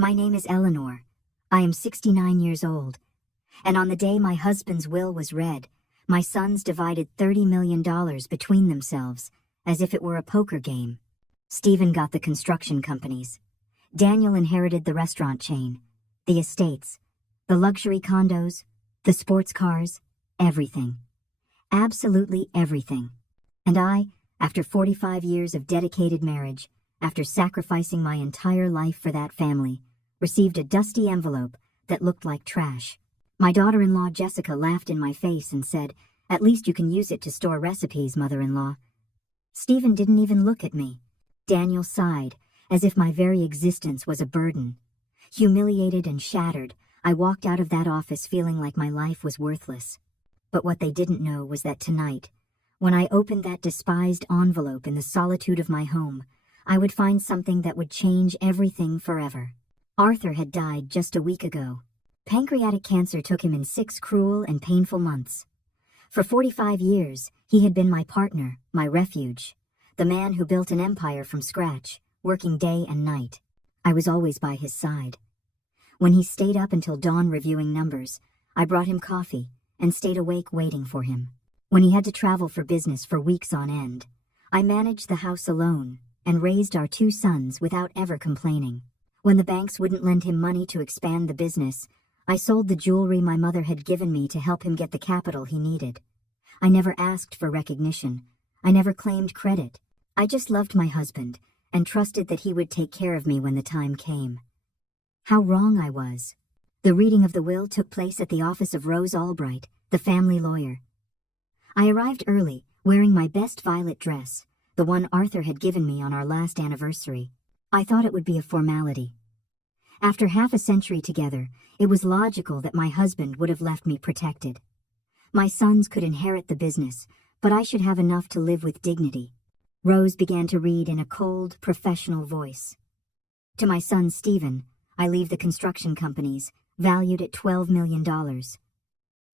My name is Eleanor. I am 69 years old. And on the day my husband's will was read, my sons divided $30 million between themselves, as if it were a poker game. Stephen got the construction companies. Daniel inherited the restaurant chain, the estates, the luxury condos, the sports cars, everything. Absolutely everything. And I, after 45 years of dedicated marriage, after sacrificing my entire life for that family, received a dusty envelope that looked like trash. My daughter-in-law Jessica laughed in my face and said, "At least you can use it to store recipes, mother-in-law." Stephen didn't even look at me. Daniel sighed, as if my very existence was a burden. Humiliated and shattered, I walked out of that office feeling like my life was worthless. But what they didn't know was that tonight, when I opened that despised envelope in the solitude of my home, I would find something that would change everything forever. Arthur had died just a week ago. Pancreatic cancer took him in 6 cruel and painful months. For 45 years, he had been my partner, my refuge, the man who built an empire from scratch, working day and night. I was always by his side. When he stayed up until dawn reviewing numbers, I brought him coffee and stayed awake waiting for him. When he had to travel for business for weeks on end, I managed the house alone and raised our 2 sons without ever complaining. When the banks wouldn't lend him money to expand the business, I sold the jewelry my mother had given me to help him get the capital he needed. I never asked for recognition. I never claimed credit. I just loved my husband and trusted that he would take care of me when the time came. How wrong I was. The reading of the will took place at the office of Rose Albright, the family lawyer. I arrived early, wearing my best violet dress, the one Arthur had given me on our last anniversary. I thought it would be a formality. After half a century together, it was logical that my husband would have left me protected. My sons could inherit the business, but I should have enough to live with dignity. Rose began to read in a cold, professional voice. To my son Stephen, I leave the construction companies, valued at $12 million.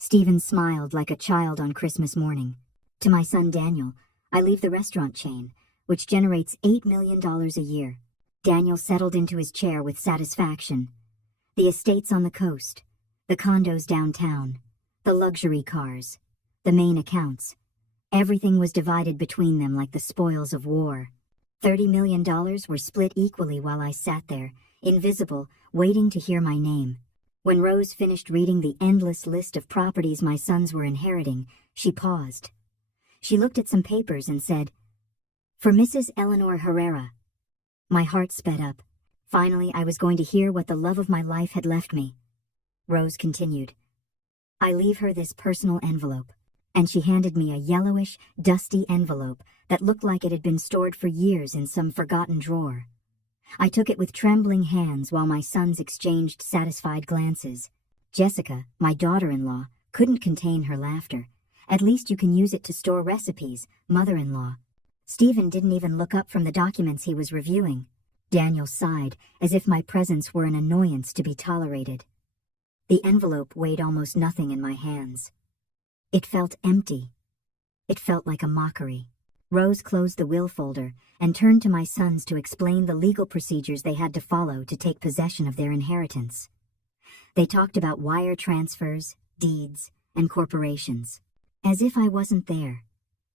Stephen smiled like a child on Christmas morning. To my son Daniel, I leave the restaurant chain, which generates $8 million a year. Daniel settled into his chair with satisfaction. The estates on the coast, the condos downtown, the luxury cars, the main accounts. Everything was divided between them like the spoils of war. $30 million were split equally while I sat there, invisible, waiting to hear my name. When Rose finished reading the endless list of properties my sons were inheriting, she paused. She looked at some papers and said, "For Mrs. Eleanor Herrera." My heart sped up. Finally, I was going to hear what the love of my life had left me. Rose continued, "I leave her this personal envelope," and she handed me a yellowish, dusty envelope that looked like it had been stored for years in some forgotten drawer. I took it with trembling hands while my sons exchanged satisfied glances. Jessica, my daughter-in-law, couldn't contain her laughter. "At least you can use it to store recipes, mother-in-law." Stephen didn't even look up from the documents he was reviewing. Daniel sighed, as if my presence were an annoyance to be tolerated. The envelope weighed almost nothing in my hands. It felt empty. It felt like a mockery. Rose closed the will folder and turned to my sons to explain the legal procedures they had to follow to take possession of their inheritance. They talked about wire transfers, deeds, and corporations. As if I wasn't there.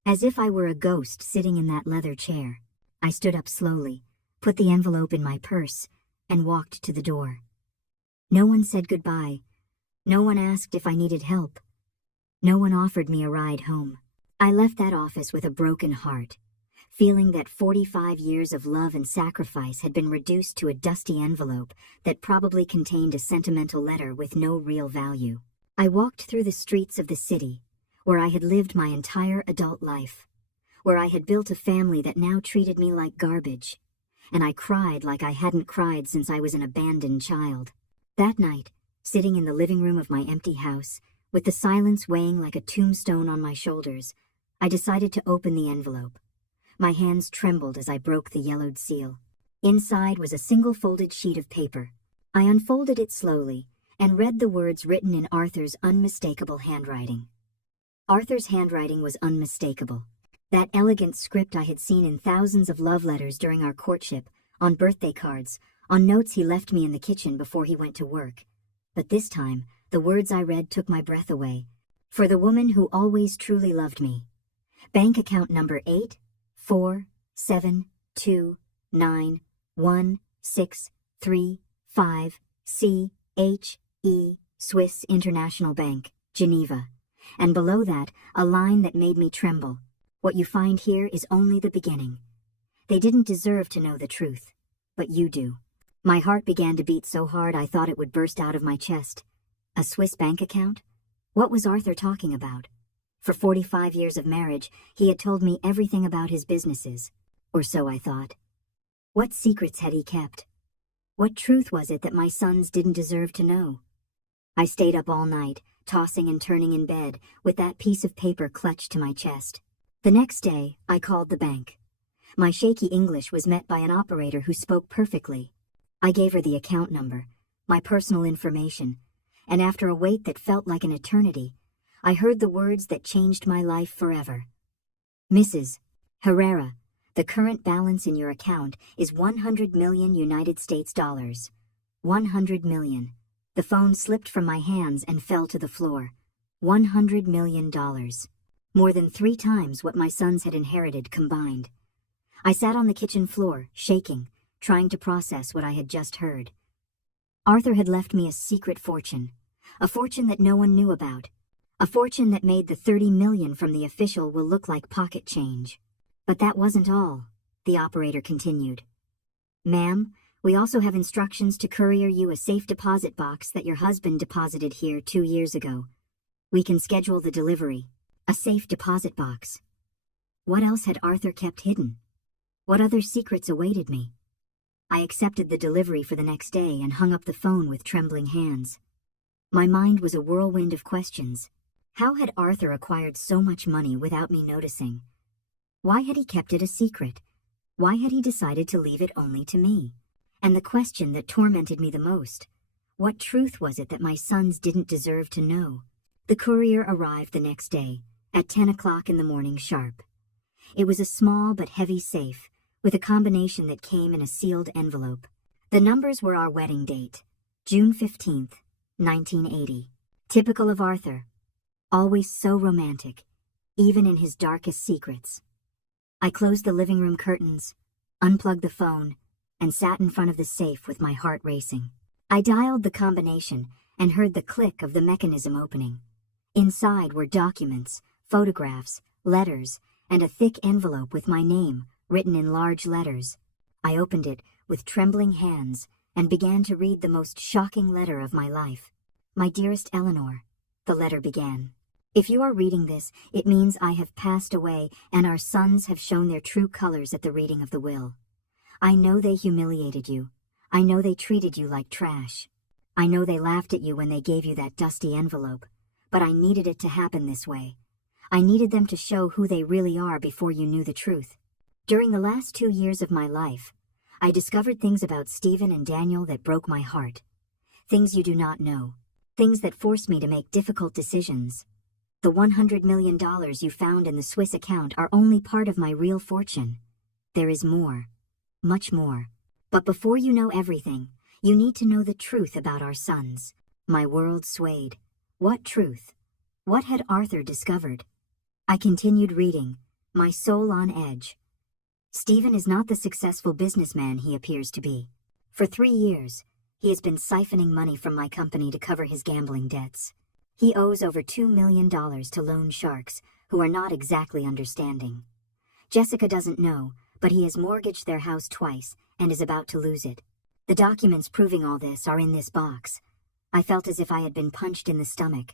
As if I were a ghost sitting in that leather chair. I stood up slowly, put the envelope in my purse, and walked to the door. No one said goodbye. No one asked if I needed help. No one offered me a ride home. I left that office with a broken heart, feeling that 45 years of love and sacrifice had been reduced to a dusty envelope that probably contained a sentimental letter with no real value. I walked through the streets of the city, where I had lived my entire adult life, where I had built a family that now treated me like garbage, and I cried like I hadn't cried since I was an abandoned child. That night, sitting in the living room of my empty house, with the silence weighing like a tombstone on my shoulders, I decided to open the envelope. My hands trembled as I broke the yellowed seal. Inside was a single folded sheet of paper. I unfolded it slowly and read the words written in Arthur's unmistakable handwriting. Arthur's handwriting was unmistakable. That elegant script I had seen in thousands of love letters during our courtship, on birthday cards, on notes he left me in the kitchen before he went to work. But this time, the words I read took my breath away. For the woman who always truly loved me. Bank account number 847291635CHE Swiss International Bank, Geneva. And below that, a line that made me tremble. What you find here is only the beginning. They didn't deserve to know the truth, but you do. My heart began to beat so hard I thought it would burst out of my chest. A Swiss bank account? What was Arthur talking about? For 45 years of marriage, he had told me everything about his businesses, or so I thought. What secrets had he kept? What truth was it that my sons didn't deserve to know? I stayed up all night, tossing and turning in bed, with that piece of paper clutched to my chest. The next day, I called the bank. My shaky English was met by an operator who spoke perfectly. I gave her the account number, my personal information, and after a wait that felt like an eternity, I heard the words that changed my life forever. Mrs. Herrera, the current balance in your account is 100 million United States dollars. 100 million. The phone slipped from my hands and fell to the floor. $100 million. More than 3 times what my sons had inherited combined. I sat on the kitchen floor, shaking, trying to process what I had just heard. Arthur had left me a secret fortune. A fortune that no one knew about. A fortune that made the 30 million from the official will look like pocket change. But that wasn't all, the operator continued. Ma'am, we also have instructions to courier you a safe deposit box that your husband deposited here 2 years ago. We can schedule the delivery. A safe deposit box. What else had Arthur kept hidden? What other secrets awaited me? I accepted the delivery for the next day and hung up the phone with trembling hands. My mind was a whirlwind of questions. How had Arthur acquired so much money without me noticing? Why had he kept it a secret? Why had he decided to leave it only to me? And the question that tormented me the most, what truth was it that my sons didn't deserve to know? The courier arrived the next day, at 10 o'clock in the morning sharp. It was a small but heavy safe, with a combination that came in a sealed envelope. The numbers were our wedding date, June 15th, 1980. Typical of Arthur. Always so romantic, even in his darkest secrets. I closed the living room curtains, unplugged the phone, and sat in front of the safe with my heart racing. I dialed the combination and heard the click of the mechanism opening. Inside were documents, photographs, letters, and a thick envelope with my name written in large letters. I opened it with trembling hands and began to read the most shocking letter of my life. My dearest Eleanor, the letter began. If you are reading this, it means I have passed away and our sons have shown their true colors at the reading of the will. I know they humiliated you. I know they treated you like trash. I know they laughed at you when they gave you that dusty envelope, but I needed it to happen this way. I needed them to show who they really are before you knew the truth. During the last 2 years of my life, I discovered things about Stephen and Daniel that broke my heart. Things you do not know. Things that forced me to make difficult decisions. The $100 million you found in the Swiss account are only part of my real fortune. There is more. Much more. But before you know everything, you need to know the truth about our sons. My world swayed. What truth? What had Arthur discovered? I continued reading, my soul on edge. Stephen is not the successful businessman he appears to be. For 3 years, he has been siphoning money from my company to cover his gambling debts. He owes over $2 million to loan sharks, who are not exactly understanding. Jessica doesn't know, but he has mortgaged their house twice and is about to lose it. The documents proving all this are in this box. I felt as if I had been punched in the stomach.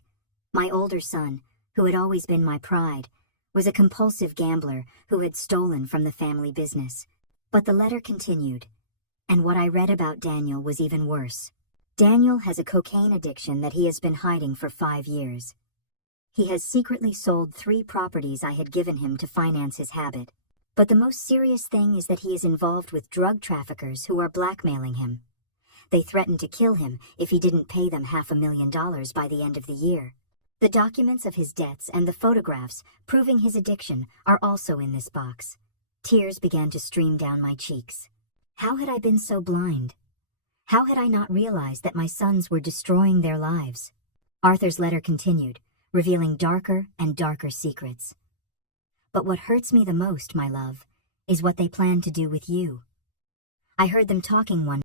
My older son, who had always been my pride, was a compulsive gambler who had stolen from the family business. But the letter continued, and what I read about Daniel was even worse. Daniel has a cocaine addiction that he has been hiding for 5 years. He has secretly sold 3 properties I had given him to finance his habit. But the most serious thing is that he is involved with drug traffickers who are blackmailing him. They threatened to kill him if he didn't pay them $500,000 by the end of the year. The documents of his debts and the photographs proving his addiction are also in this box. Tears began to stream down my cheeks. How had I been so blind? How had I not realized that my sons were destroying their lives? Arthur's letter continued, revealing darker and darker secrets. But what hurts me the most, my love, is what they plan to do with you. I heard them talking one